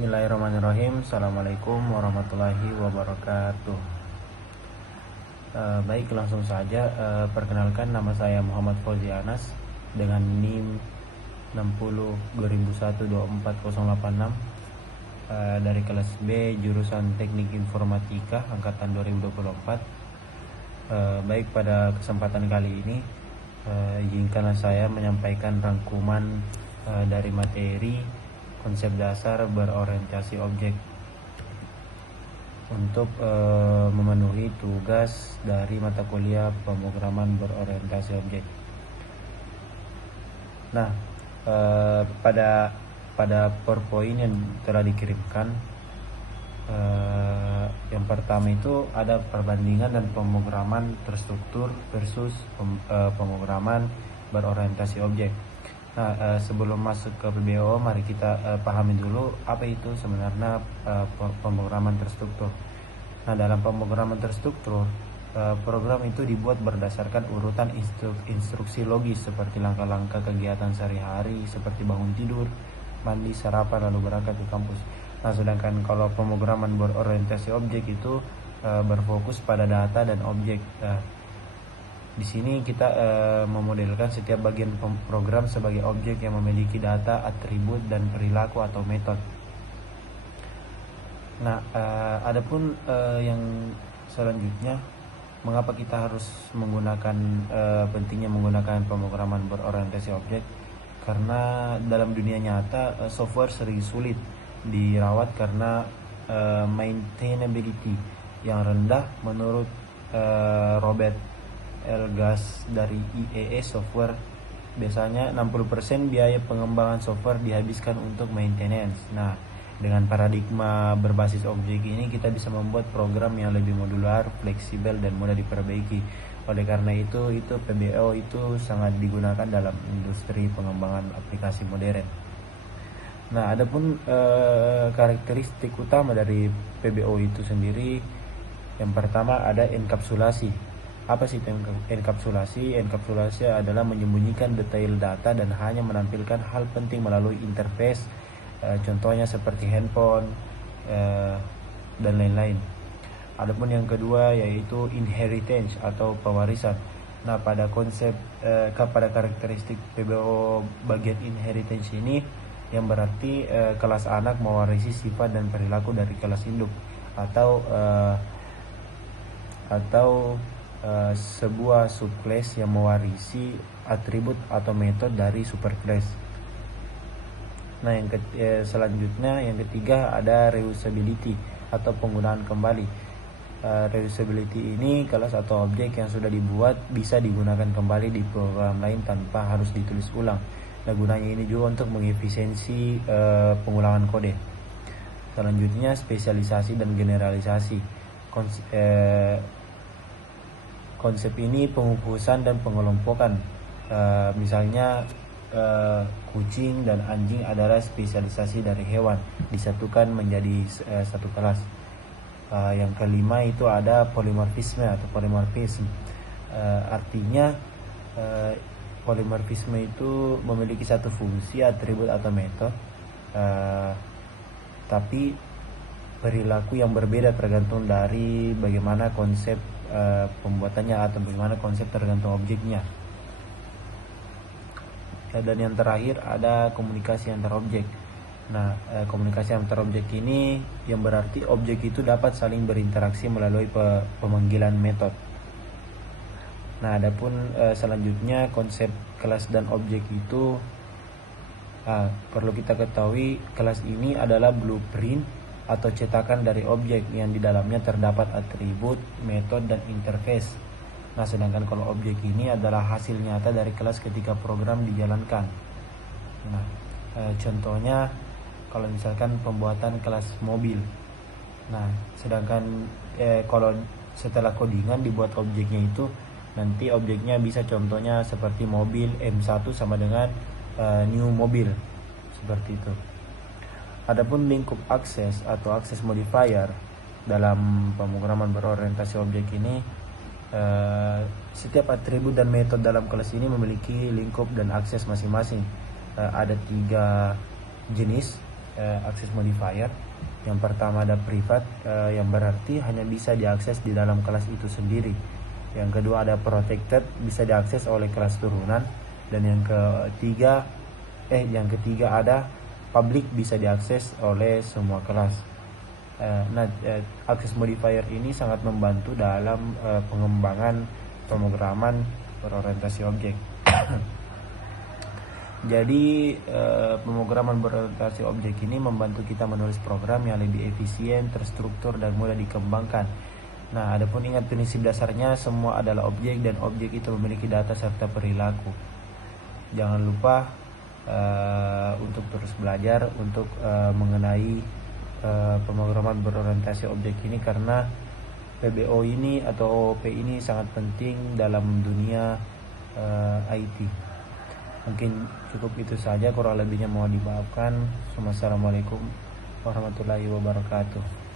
Bismillahirrahmanirrahim. Assalamualaikum warahmatullahi wabarakatuh. Baik, langsung saja. Perkenalkan, nama saya Muhammad Fauzi Anas dengan NIM 60 2001 24086 dari kelas B jurusan Teknik Informatika angkatan 2024. Baik, pada kesempatan kali ini izinkanlah saya menyampaikan rangkuman dari materi konsep dasar berorientasi objek untuk memenuhi tugas dari mata kuliah pemrograman berorientasi objek. Nah, pada PowerPoint yang telah dikirimkan, yang pertama itu ada perbandingan dan pemrograman terstruktur versus pemrograman berorientasi objek. Nah, sebelum masuk ke PBO, mari kita pahami dulu apa itu sebenarnya pemrograman terstruktur. Nah, dalam pemrograman terstruktur, program itu dibuat berdasarkan urutan instruksi logis seperti langkah-langkah kegiatan sehari-hari seperti bangun tidur, mandi, sarapan, lalu berangkat ke kampus. Nah, sedangkan kalau pemrograman berorientasi objek itu berfokus pada data dan objek. Di sini kita memodelkan setiap bagian program sebagai objek yang memiliki data, atribut, dan perilaku atau metode. Nah, adapun yang selanjutnya, mengapa kita harus menggunakan pentingnya menggunakan pemrograman berorientasi objek? Karena dalam dunia nyata software sering sulit dirawat karena maintainability yang rendah menurut Robert Elgas dari IEE Software. Biasanya 60% biaya pengembangan software dihabiskan untuk maintenance. Nah, dengan paradigma berbasis objek ini kita bisa membuat program yang lebih modular, fleksibel, dan mudah diperbaiki. Oleh karena itu PBO itu sangat digunakan dalam industri pengembangan aplikasi modern. Nah, adapun karakteristik utama dari PBO itu sendiri, yang pertama ada enkapsulasi. Apa sih enkapsulasi? Enkapsulasi adalah menyembunyikan detail data dan hanya menampilkan hal penting melalui interface, contohnya seperti handphone dan lain-lain. Adapun yang kedua yaitu inheritance atau pewarisan. Nah, pada karakteristik PBO bagian inheritance ini, yang berarti kelas anak mewarisi sifat dan perilaku dari kelas induk atau sebuah subclass yang mewarisi atribut atau metode dari superclass. Nah, selanjutnya yang ketiga ada reusability atau penggunaan kembali. Reusability ini kelas atau objek yang sudah dibuat bisa digunakan kembali di program lain tanpa harus ditulis ulang. Nah, gunanya ini juga untuk mengefisiensi pengulangan kode. Selanjutnya spesialisasi dan generalisasi. Konsep ini pengkhususan dan pengelompokan. Misalnya kucing dan anjing adalah spesialisasi dari hewan, disatukan menjadi satu kelas. Yang kelima itu ada polimorfisme atau polimorfisme. Artinya polimorfisme itu memiliki satu fungsi, atribut atau metode, tapi perilaku yang berbeda tergantung dari bagaimana konsep pembuatannya atau bagaimana konsep tergantung objeknya. Dan yang terakhir ada komunikasi antar objek. Nah, komunikasi antar objek ini yang berarti objek itu dapat saling berinteraksi melalui pemanggilan metode. Nah, adapun selanjutnya konsep kelas dan objek itu perlu kita ketahui, kelas ini adalah blueprint atau cetakan dari objek yang di dalamnya terdapat atribut, metode, dan interface. Nah, sedangkan kalau objek ini adalah hasil nyata dari kelas ketika program dijalankan. Nah, contohnya kalau misalkan pembuatan kelas mobil. Nah, sedangkan kalau setelah codingan dibuat objeknya itu, nanti objeknya bisa contohnya seperti mobil M1 sama dengan new mobil, seperti itu. Adapun lingkup akses atau akses modifier dalam pemrograman berorientasi objek ini, setiap atribut dan metode dalam kelas ini memiliki lingkup dan akses masing-masing. Ada 3 jenis, access modifier. Yang pertama ada privat, yang berarti hanya bisa diakses di dalam kelas itu sendiri. Yang kedua ada protected, bisa diakses oleh kelas turunan. Dan yang ketiga ada public, bisa diakses oleh semua kelas. Access modifier ini sangat membantu dalam pengembangan pemrograman berorientasi objek. Jadi pemrograman berorientasi objek ini membantu kita menulis program yang lebih efisien, terstruktur, dan mudah dikembangkan. Nah, adapun ingat prinsip dasarnya, semua adalah objek dan objek itu memiliki data serta perilaku. Jangan lupa untuk terus belajar untuk mengenai pemrograman berorientasi objek ini, karena PBO ini atau OOP ini sangat penting dalam dunia IT. Mungkin cukup itu saja, kurang lebihnya mohon dimaafkan. Wassalamualaikum warahmatullahi wabarakatuh.